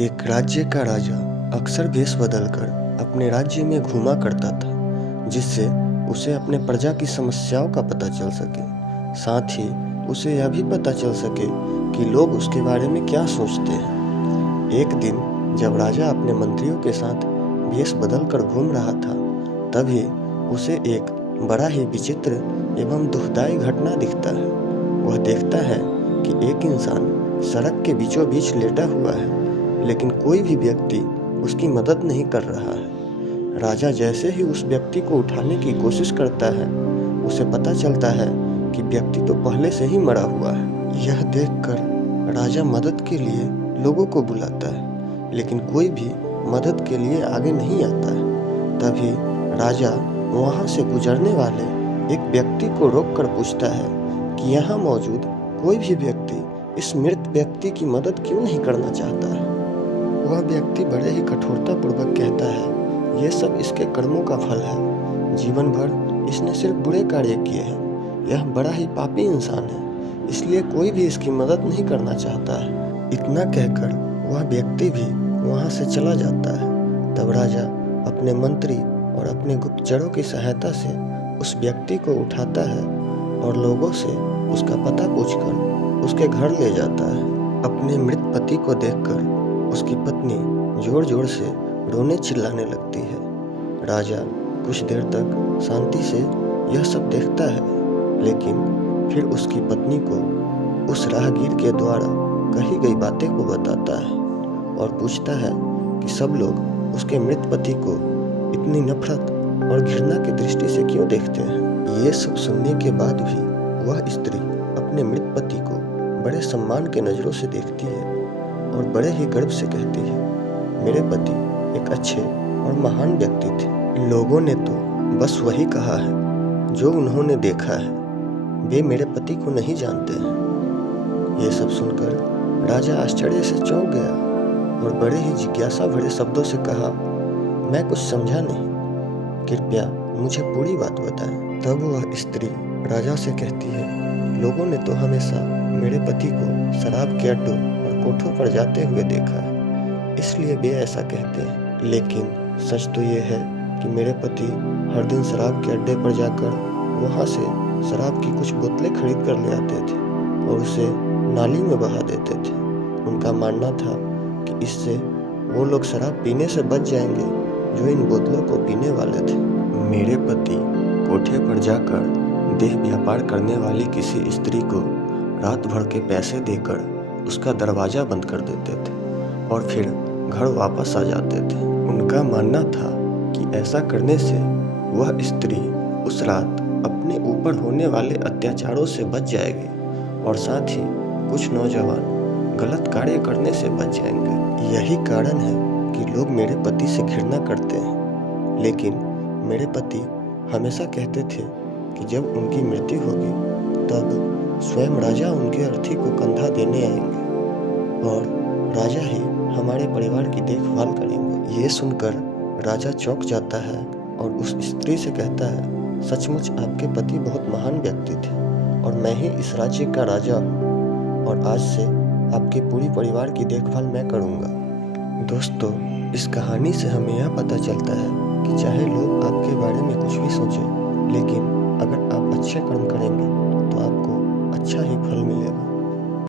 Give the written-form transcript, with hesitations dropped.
एक राज्य का राजा अक्सर भेष बदलकर अपने राज्य में घूमा करता था, जिससे उसे अपने प्रजा की समस्याओं का पता चल सके। साथ ही उसे यह भी पता चल सके कि लोग उसके बारे में क्या सोचते हैं। एक दिन जब राजा अपने मंत्रियों के साथ भेष बदलकर घूम रहा था, तभी उसे एक बड़ा ही विचित्र एवं दुखदाई घटना दिखता है। वह देखता है कि एक इंसान सड़क के बीचों बीच लेटा हुआ है, लेकिन कोई भी व्यक्ति उसकी मदद नहीं कर रहा है। राजा जैसे ही उस व्यक्ति को उठाने की कोशिश करता है, उसे पता चलता है कि व्यक्ति तो पहले से ही मरा हुआ है। यह देखकर राजा मदद के लिए लोगों को बुलाता है, लेकिन कोई भी मदद के लिए आगे नहीं आता है। तभी राजा वहां से गुजरने वाले एक व्यक्ति को रोककर पूछता है कि यहाँ मौजूद कोई भी व्यक्ति इस मृत व्यक्ति की मदद क्यों नहीं करना चाहता है। वह व्यक्ति बड़े ही कठोरतापूर्वक कहता है, ये सब इसके कर्मों का फल है। जीवन भर इसने सिर्फ बुरे कार्य किए हैं। यह बड़ा ही पापी इंसान है, इसलिए कोई भी इसकी मदद नहीं करना चाहता है। इतना कहकर वह व्यक्ति भी वहां से चला जाता है। तब राजा अपने मंत्री और अपने गुप्तचरों की सहायता से उस व्यक्ति को उठाता है और लोगों से उसका पता पूछकर उसके घर ले जाता है। अपने मृत पति को देखकर उसकी पत्नी जोर जोर से रोने चिल्लाने लगती है। राजा कुछ देर तक शांति से यह सब देखता है, लेकिन फिर उसकी पत्नी को उस राहगीर के द्वारा कही गई बातें को बताता है और पूछता है कि सब लोग उसके मृत पति को इतनी नफरत और घृणा की दृष्टि से क्यों देखते हैं। ये सब सुनने के बाद भी वह स्त्री अपने मृत पति को बड़े सम्मान के नज़रों से देखती है और बड़े ही गर्व से कहती है, मेरे पति एक अच्छे और महान व्यक्ति थे। लोगों ने तो बस वही कहा है जो उन्होंने देखा है। वे मेरे पति को नहीं जानते हैं। ये सब सुनकर राजा आश्चर्य से चौंक गया और बड़े ही जिज्ञासा भरे शब्दों से कहा, मैं कुछ समझा नहीं, कृपया मुझे पूरी बात बताएं। तब वह स्त्री राजा से कहती है, लोगों ने तो हमेशा मेरे पति को शराब के अड्डों और कोठों पर जाते हुए देखा है, इसलिए वे ऐसा कहते हैं। लेकिन सच तो ये है कि मेरे पति हर दिन शराब के अड्डे पर जाकर वहाँ से शराब की कुछ बोतलें खरीद कर ले आते थे और उसे नाली में बहा देते थे। उनका मानना था कि इससे वो लोग शराब पीने से बच जाएंगे जो इन बोतलों को पीने वाले थे। मेरे पति कोठे पर जाकर देह व्यापार करने वाली किसी स्त्री को रात भर के पैसे देकर उसका दरवाजा बंद कर देते थे और फिर घर वापस आ जाते थे। उनका मानना था कि ऐसा करने से वह स्त्री उस रात अपने ऊपर होने वाले अत्याचारों से बच जाएगी और साथ ही कुछ नौजवान गलत कार्य करने से बच जाएंगे। यही कारण है कि लोग मेरे पति से घृणा करते हैं। लेकिन मेरे पति हमेशा कहते थे कि जब उनकी मृत्यु होगी तब स्वयं राजा उनके अर्थी को कंधा देने आएंगे और राजा ही हमारे परिवार की देखभाल करेंगे। ये सुनकर राजा चौंक जाता है और उस स्त्री से कहता है, सचमुच आपके पति बहुत महान व्यक्ति थे और मैं ही इस राज्य का राजा हूँ और आज से आपके पूरी परिवार की देखभाल मैं करूँगा। दोस्तों, इस कहानी से हमें यह पता चलता है कि चाहे लोग आपके बारे में कुछ भी सोचें, लेकिन अगर आप अच्छे कर्म करेंगे तो आपको अच्छा ही फल मिलेगा।